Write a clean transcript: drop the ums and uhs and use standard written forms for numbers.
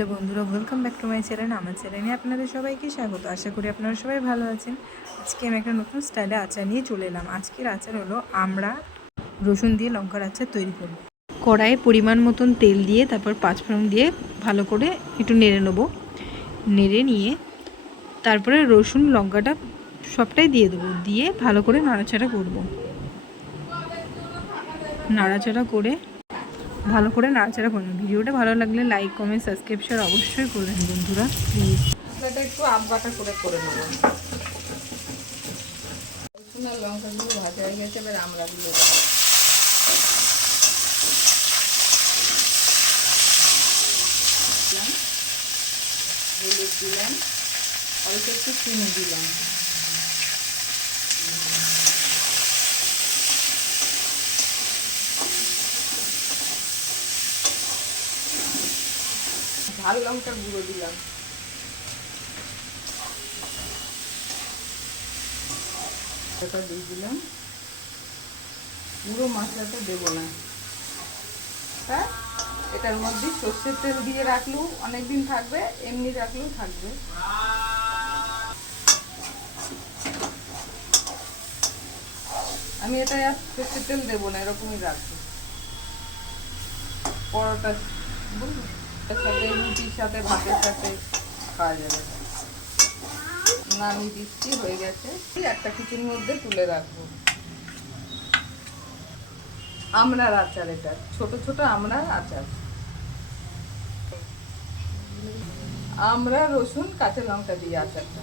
Hello বন্ধুরা, welcome back to my channel. আমার চ্যানেলে আপনাদের সবাইকে স্বাগত। আশা করি আপনারা সবাই ভালো আছেন। আজকে আমি একটা নতুন স্টাইলে আচার নিয়ে চলে এলাম। আজকের আচার হলো আমরা রসুন দিয়ে লঙ্কার আচার তৈরি করব। কড়াইয়ে পরিমাণ মতন তেল দিয়ে তারপর পাঁচফোড়ন দিয়ে ভালো করে একটু নেড়ে নেবো। নেড়ে নিয়ে তারপরে রসুন লঙ্কাটা সবটাই দিয়ে দেবো, দিয়ে ভালো করে নাড়াচাড়া করব। নাড়াচাড়া করে ভালো করে নাড়াচাড়া করুন। ভিডিওটা ভালো লাগলে লাইক, কমেন্ট, সাবস্ক্রাইব শেয়ার অবশ্যই করবেন বন্ধুরা, প্লিজ। এটা একটু আধবাটা করে নেব। রসুন আর লঙ্কাগুলো ভাজা হয়ে গেছে, এবার আমড়াগুলো দিলাম, হলুদ দিলাম, অল্প একটু চিনি দিলাম, ঝাল লঙ্কার গুঁড়ো দিলাম, এটা দিয়ে দিলাম। পুরো মশলাটা দেবো না, হ্যাঁ। এটার মধ্যে সর্ষের তেল দিয়ে রাখলেও অনেকদিন থাকবে, এমনি রাখলেও থাকবে। আমি এটা আর সর্ষের তেল দেবো না, এরকমই রাখবো। পরোটার সাথে, রুটির সাথে, ভাতের সাথে খাওয়া যাবে। নামিয়ে দিচ্ছি, হয়ে গেছে। একটা টিফিনের মধ্যে তুলে রাখবো। আমড়ার আচার, এটা ছোট ছোট আমড়ার আচার। আমড়া, রসুন, কাঁচা লঙ্কা দিয়ে আচারটা।